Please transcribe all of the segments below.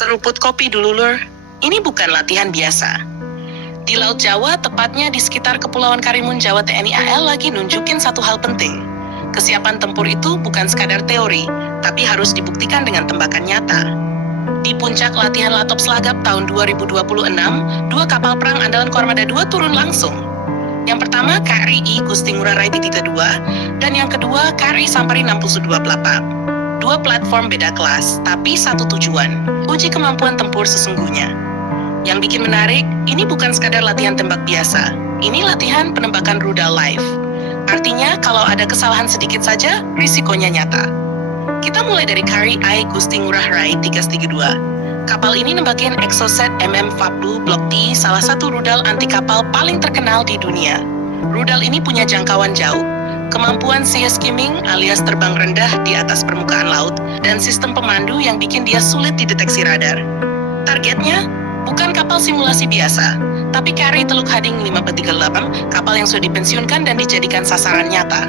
Seruput kopi dulu, Lur. Ini bukan latihan biasa. Di Laut Jawa, tepatnya di sekitar Kepulauan Karimun Jawa, TNI AL lagi nunjukin satu hal penting. Kesiapan tempur itu bukan sekadar teori, tapi harus dibuktikan dengan tembakan nyata. Di puncak latihan Latop Slagap tahun 2026, dua kapal perang andalan Kormada II turun langsung. Yang pertama KRI Gusti Ngurah Rai Tiga II, dan yang kedua KRI Sampari 62 Pelapa. Dua platform beda kelas, tapi satu tujuan, uji kemampuan tempur sesungguhnya. Yang bikin menarik, ini bukan sekadar latihan tembak biasa, ini latihan penembakan rudal live. Artinya, kalau ada kesalahan sedikit saja, risikonya nyata. Kita mulai dari KRI Gusti Ngurah Rai 332. Kapal ini nembakin Exocet MM40 Block T, salah satu rudal anti kapal paling terkenal di dunia. Rudal ini punya jangkauan jauh, kemampuan sea skimming alias terbang rendah di atas permukaan laut, dan sistem pemandu yang bikin dia sulit dideteksi radar. Targetnya bukan kapal simulasi biasa, tapi KRI Teluk Hading 538, kapal yang sudah dipensiunkan dan dijadikan sasaran nyata.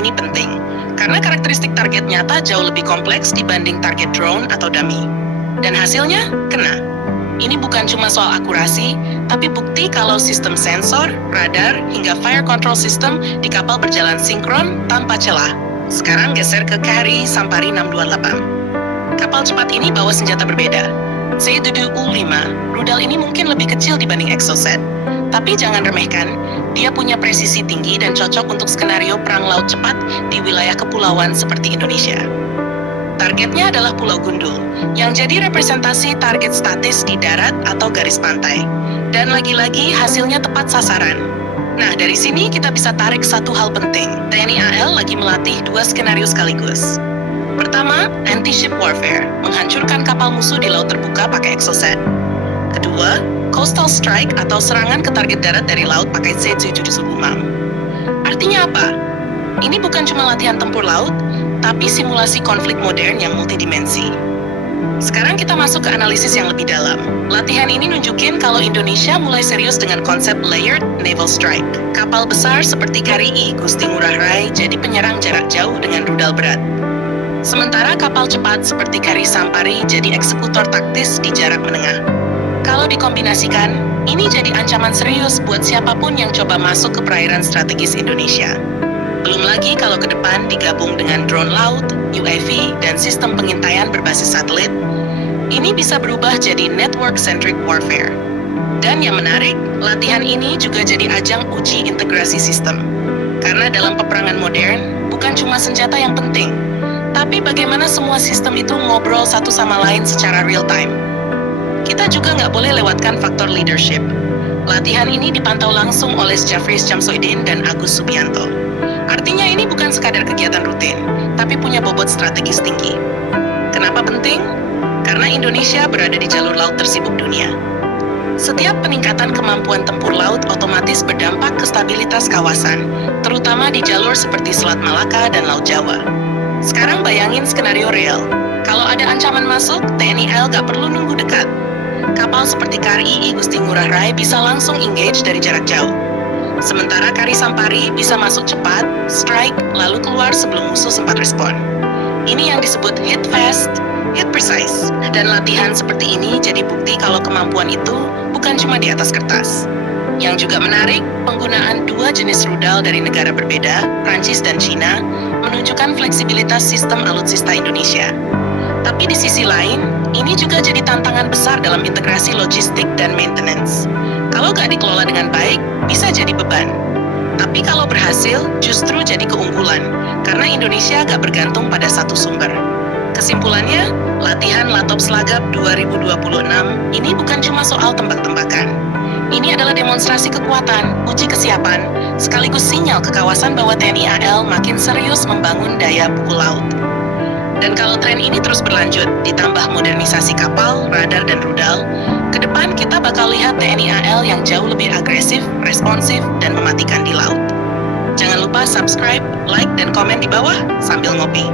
Ini penting, karena karakteristik target nyata jauh lebih kompleks dibanding target drone atau dummy. Dan hasilnya, kena. Ini bukan cuma soal akurasi, tapi bukti kalau sistem sensor, radar, hingga fire control system di kapal berjalan sinkron tanpa celah. Sekarang geser ke KRI Sampari 628. Kapal cepat ini bawa senjata berbeda. C-7U5, rudal ini mungkin lebih kecil dibanding Exocet. Tapi jangan remehkan, dia punya presisi tinggi dan cocok untuk skenario perang laut cepat di wilayah kepulauan seperti Indonesia. Targetnya adalah Pulau Gundul, yang jadi representasi target statis di darat atau garis pantai. Dan lagi-lagi hasilnya tepat sasaran. Nah, dari sini kita bisa tarik satu hal penting. TNI AL lagi melatih dua skenario sekaligus. Pertama, anti-ship warfare, menghancurkan kapal musuh di laut terbuka pakai Exocet. Kedua, coastal strike atau serangan ke target darat dari laut pakai C-735. Artinya apa? Ini bukan cuma latihan tempur laut, tapi simulasi konflik modern yang multidimensi. Sekarang kita masuk ke analisis yang lebih dalam. Latihan ini nunjukin kalau Indonesia mulai serius dengan konsep layered naval strike. Kapal besar seperti KRI Gusti Ngurah Rai jadi penyerang jarak jauh dengan rudal berat. Sementara kapal cepat seperti KRI Sampari jadi eksekutor taktis di jarak menengah. Kalau dikombinasikan, ini jadi ancaman serius buat siapapun yang coba masuk ke perairan strategis Indonesia. Belum lagi kalau ke depan digabung dengan drone laut, UAV, dan sistem pengintaian berbasis satelit, ini bisa berubah jadi network-centric warfare. Dan yang menarik, latihan ini juga jadi ajang uji integrasi sistem. Karena dalam peperangan modern, bukan cuma senjata yang penting, tapi bagaimana semua sistem itu ngobrol satu sama lain secara real-time. Kita juga nggak boleh lewatkan faktor leadership. Latihan ini dipantau langsung oleh Jafris Jamsoidin dan Agus Subianto. Artinya ini bukan sekadar kegiatan rutin, tapi punya bobot strategis tinggi. Kenapa penting? Karena Indonesia berada di jalur laut tersibuk dunia. Setiap peningkatan kemampuan tempur laut otomatis berdampak ke stabilitas kawasan, terutama di jalur seperti Selat Malaka dan Laut Jawa. Sekarang bayangin skenario real. Kalau ada ancaman masuk, TNI AL gak perlu nunggu dekat. Kapal seperti KRI Gusti Ngurah Rai bisa langsung engage dari jarak jauh. Sementara KRI Sampari bisa masuk cepat, strike, lalu keluar sebelum musuh sempat respon. Ini yang disebut hit fast, hit precise. Dan latihan seperti ini jadi bukti kalau kemampuan itu bukan cuma di atas kertas. Yang juga menarik, penggunaan dua jenis rudal dari negara berbeda, Prancis dan Cina, menunjukkan fleksibilitas sistem alutsista Indonesia. Tapi di sisi lain, ini juga jadi tantangan besar dalam integrasi logistik dan maintenance. Kalau nggak dikelola dengan baik, bisa jadi beban. Tapi kalau berhasil, justru jadi keunggulan, karena Indonesia nggak bergantung pada satu sumber. Kesimpulannya, latihan Latop Slagap 2026 ini bukan cuma soal tembak-tembakan. Ini adalah demonstrasi kekuatan, uji kesiapan, sekaligus sinyal ke kawasan bahwa TNI AL makin serius membangun daya pukul laut. Dan kalau tren ini terus berlanjut, ditambah modernisasi kapal, radar, dan rudal, ke depan kita bakal lihat TNI AL yang jauh lebih agresif, responsif, dan mematikan di laut. Jangan lupa subscribe, like, dan komen di bawah sambil ngopi.